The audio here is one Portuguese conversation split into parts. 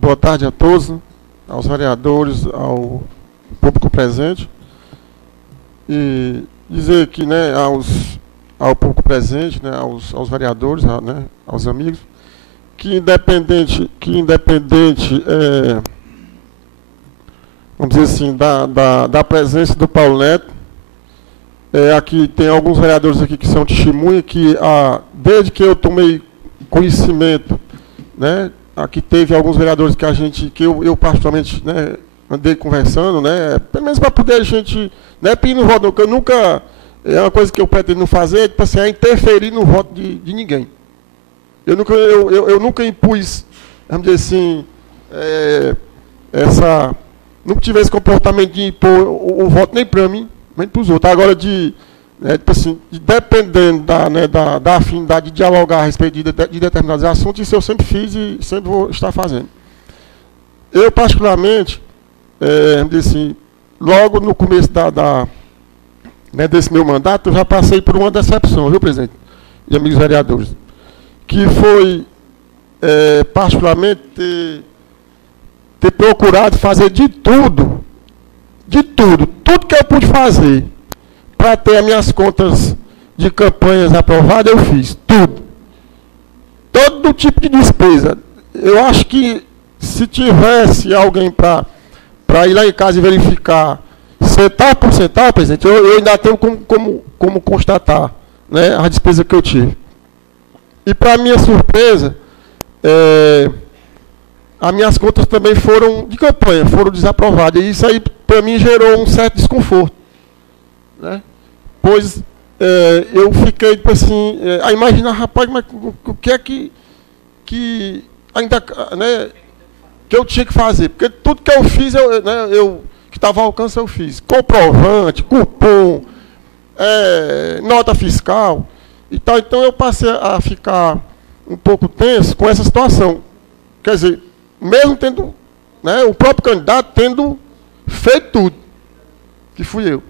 Boa tarde a todos, né, aos vereadores, ao público presente. E dizer aqui, né, ao público presente, né, aos vereadores, né, aos amigos, que independente vamos dizer assim, da presença do Paulo Neto, aqui tem alguns vereadores aqui que são testemunha que desde que eu tomei conhecimento, né, aqui teve alguns vereadores que eu particularmente, né, andei conversando, né, pelo menos para poder a gente, né, pedir no voto, que eu nunca, é uma coisa que eu pretendo não fazer, tipo assim, é interferir no voto de ninguém. Eu nunca impus, vamos dizer assim, nunca tive esse comportamento de impor o voto nem para mim, nem para os outros. Agora, tipo assim, dependendo da afinidade de dialogar a respeito de determinados assuntos, isso eu sempre fiz e sempre vou estar fazendo. Eu, particularmente, vamos dizer assim, logo no começo né, desse meu mandato, eu já passei por uma decepção, viu, presidente? E amigos vereadores, que foi, particularmente, ter procurado fazer de tudo que eu pude fazer para ter as minhas contas de campanhas aprovadas, eu fiz tudo. Todo tipo de despesa. Eu acho que se tivesse alguém para ir lá em casa e verificar centavo por centavo, presidente, eu ainda tenho como constatar, né, a despesa que eu tive. E para minha surpresa, as minhas contas também foram de campanha, foram desaprovadas. E isso aí, para mim, gerou um certo desconforto, né? Pois eu fiquei, tipo assim, a imaginar, rapaz, mas o que é que ainda, né, que eu tinha que fazer? Porque tudo que eu fiz, que estava ao alcance, eu fiz. Comprovante, cupom, nota fiscal e tal. Então eu passei a ficar um pouco tenso com essa situação. Quer dizer, mesmo tendo, né, o próprio candidato tendo feito tudo, que fui eu.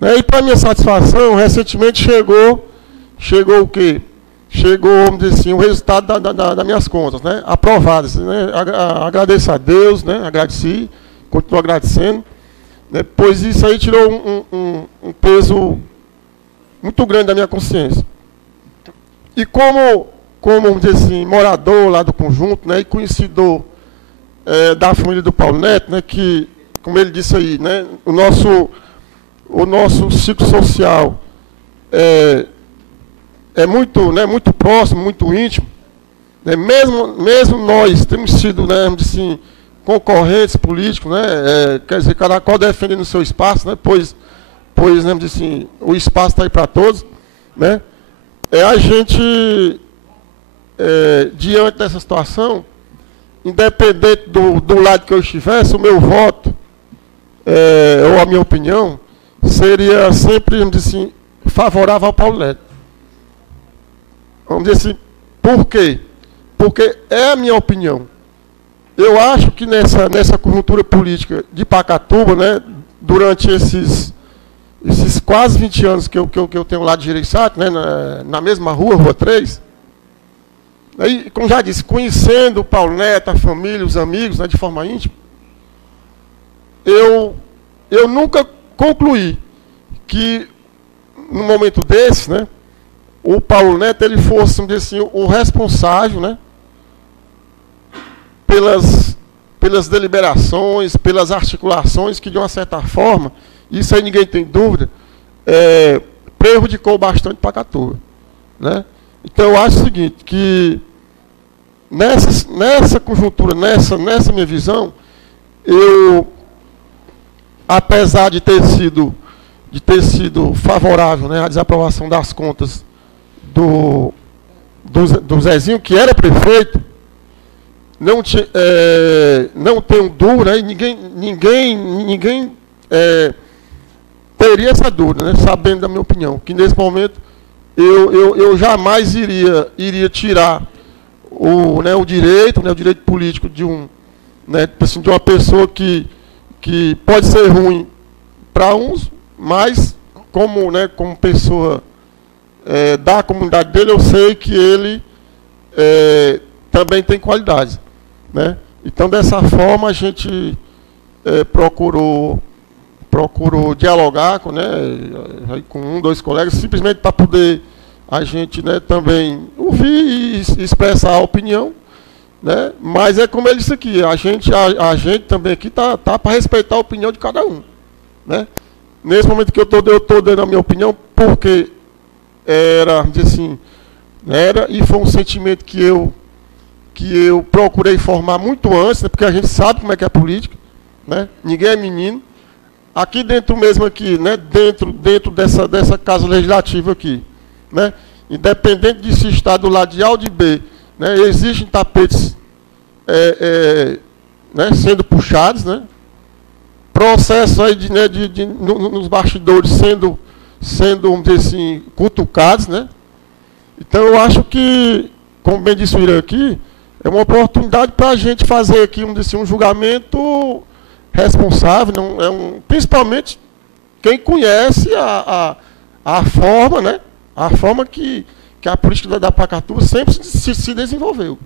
E para minha satisfação, recentemente chegou o quê? Chegou, vamos dizer assim, o resultado das minhas contas, né, aprovadas. Né, agradeço a Deus, né, agradeci, continuo agradecendo, né, pois isso aí tirou um peso muito grande da minha consciência. E como vamos dizer assim, morador lá do conjunto, né, e conhecedor da família do Paulo Neto, né, que, como ele disse aí, né, o nosso ciclo social é muito, né, muito próximo, muito íntimo, né, mesmo nós temos sido, né, vamos dizer assim, concorrentes políticos, né, quer dizer, cada qual defendendo o seu espaço, né, pois né, vamos dizer assim, o espaço está aí para todos, né, a gente, diante dessa situação, independente do lado que eu estivesse, o meu voto, ou a minha opinião, seria sempre, vamos dizer assim, favorável ao Paulo Neto. Vamos dizer assim, por quê? Porque é a minha opinião. Eu acho que nessa conjuntura política de Pacatuba, né, durante esses quase 20 anos que eu tenho lá de Jereissati, né, na mesma Rua 3, aí, como já disse, conhecendo o Paulo Neto, a família, os amigos, né, de forma íntima, eu nunca concluí que, num momento desse, né, o Paulo Neto ele fosse, vamos dizer assim, o responsável, né, pelas deliberações, pelas articulações que, de uma certa forma, isso aí ninguém tem dúvida, prejudicou bastante Pacatuba, né? Então, eu acho o seguinte, que nessa conjuntura, nessa minha visão, eu, apesar de ter sido favorável, né, à desaprovação das contas do Zezinho, que era prefeito, não tenho dúvida, né, ninguém teria essa dúvida, né, sabendo da minha opinião, que nesse momento eu jamais iria tirar o direito político de de uma pessoa que pode ser ruim para uns, mas como pessoa da comunidade dele, eu sei que ele também tem qualidades. né? Então, dessa forma, a gente procurou dialogar com, né, com um, dois colegas, simplesmente para poder a gente, né, também ouvir e expressar a opinião, né? Mas é como ele disse aqui, a gente também aqui tá para respeitar a opinião de cada um, né? Nesse momento que eu estou dando a minha opinião, porque era e foi um sentimento que eu procurei formar muito antes, né, porque a gente sabe como é que é a política, né? Ninguém é menino. Aqui dentro mesmo aqui, né, dentro dessa casa legislativa aqui, né, independente de se estar do lado de A ou de B, né, existem tapetes né, sendo puxados, né, processos aí nos bastidores sendo, vamos dizer assim, cutucados, né. Então eu acho que, como bem disse o Irã aqui, é uma oportunidade para a gente fazer aqui um julgamento responsável, principalmente quem conhece a forma, né, a forma que a política da Pacatuba sempre se desenvolveu.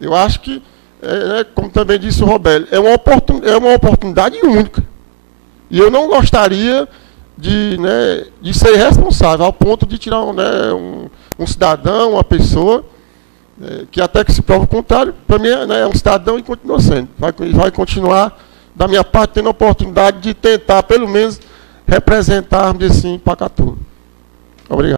Eu acho que, como também disse o Robélio, é uma oportunidade única. E eu não gostaria de ser irresponsável ao ponto de tirar um cidadão, uma pessoa, que até que se prova o contrário, para mim é um cidadão e continua sendo. Vai continuar, da minha parte, tendo a oportunidade de tentar, pelo menos, representar, assim, Pacatuba. Obrigado.